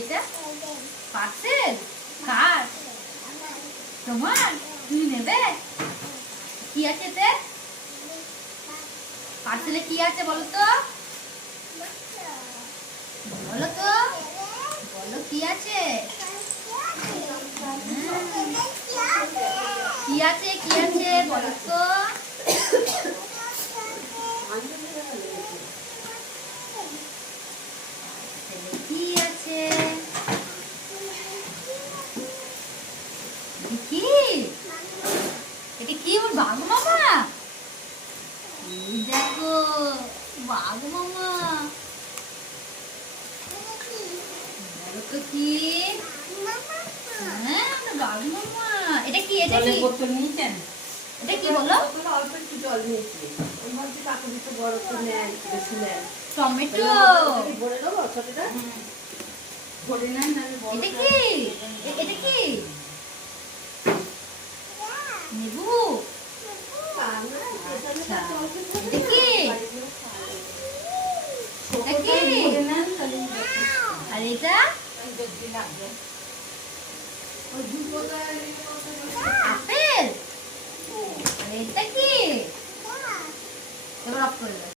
এটা পার্সেল কার? তোমার? তুমি নেবে? কি আছে এতে? পার্সেলে কি আছে বলো তো? বলো তো, বলো কি আছে? কি আছে কি আছে বলো তো? কি আছে? কি এটা? কি ওর বাঘ মামা? এই দেখো বাঘ মামা। বলো তো কি? হ্যাঁ বাঘ মামা। এটা কি? এটা কি বোতল নিয়েছেন? এটা কি বলো? অল্প একটু জল নিয়েছি। আমি ভাবছি কাকুরি তো বড় তো নেয়, বেশি নেয়। টমেটো। ভরে দেবো ছোটটা? ভরে নেন না। এটা কি? এটা কি নেবু? আচ্ছা এটা কি? এটা কি? আর এটা আপেল? আর এটা কি? এবার অফ করে দাও।